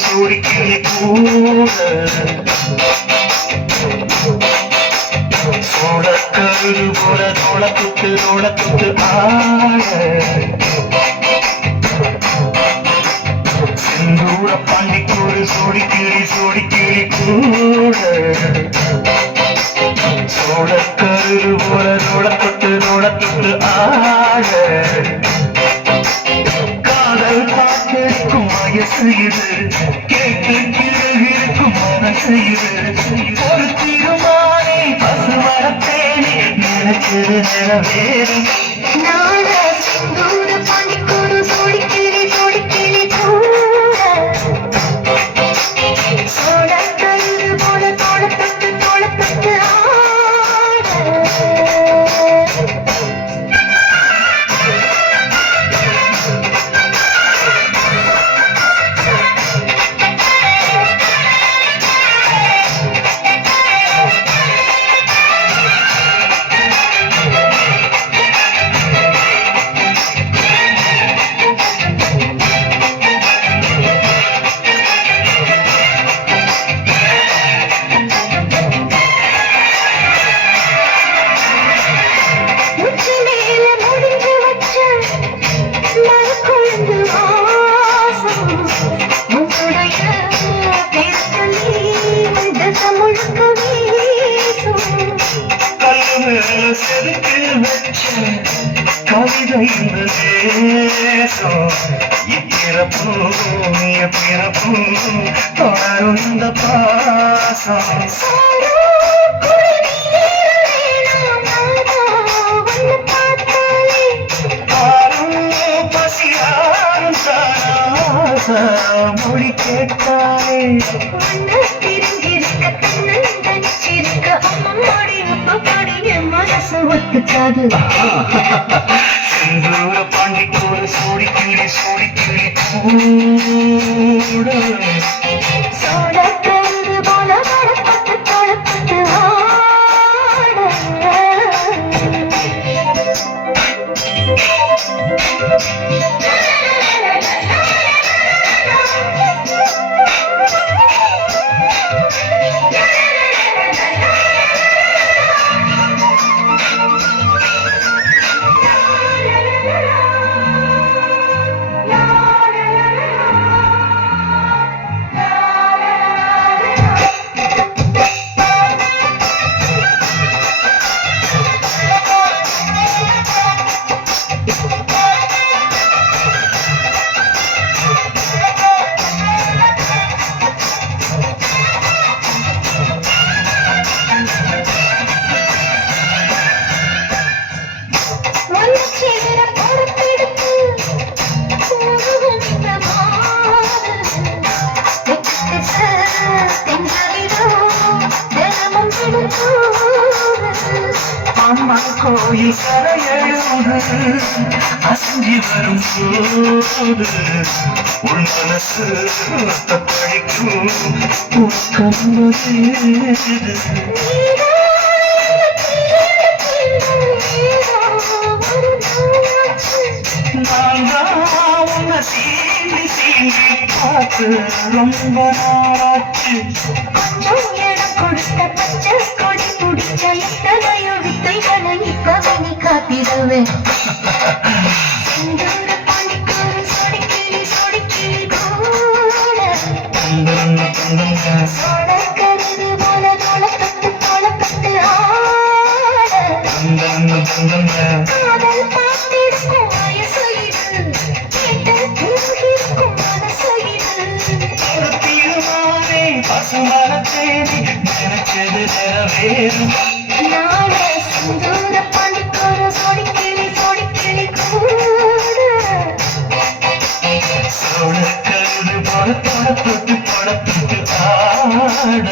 சோடிக்கிளி கூட சோழக்கரு போல தோளத்துக்கு ஆட செந்தூர பாண்டிக்கொரு சோடிக்கிளி கூட சோழக்கரு போல தோளத்துக்கு ஆட காதல் காத்திருக்கும் வயசு இது கேட்டு கிழகிருக்கும் மனசு இது ஒரு திருமானே பசுமரத்தேனே நினைச்சு நிறவேறும் செதுக்கு வச்ச கவிதை இந்த தேசம் இப்பிறப்பும் தொடரும் இந்த பாசம் பசியாரும் மொழி கேட்டாலே மனசு ஒத்துக்காது செந்தூர பாண்டிக்கொரு சோடிக்கிளி கூட சோழக்கரு போல தோளப்பட்டு கோயில் கரையழுது அசஞ்சி வரும் போது உள் மனசு படிக்கும் உன்னை சீண்டி பார்த்து ரொம்ப நாளாச்சு கொடுத்த பச்சை கொடி பிடிச்ச எத்தனையோ வித்தைகளை இப்பவனி காத்திடுவேன் பாண்டிக்கொரு சோடிக்கிளி கூட சோழக்கரு போல தோளப்பட்டு ஆட காதல் பார்த்திருக்கும் வயசு இது கேட்டு கிழகிருக்கும் மனசு இது பசுமரத்தேனி நினைச்சது நிறவேறும் நாளே செந்தூர பாண்டிக்கொரு சோடிக்கிளி கூட சோழக்கரு போல தோளப்பட்டு ஆட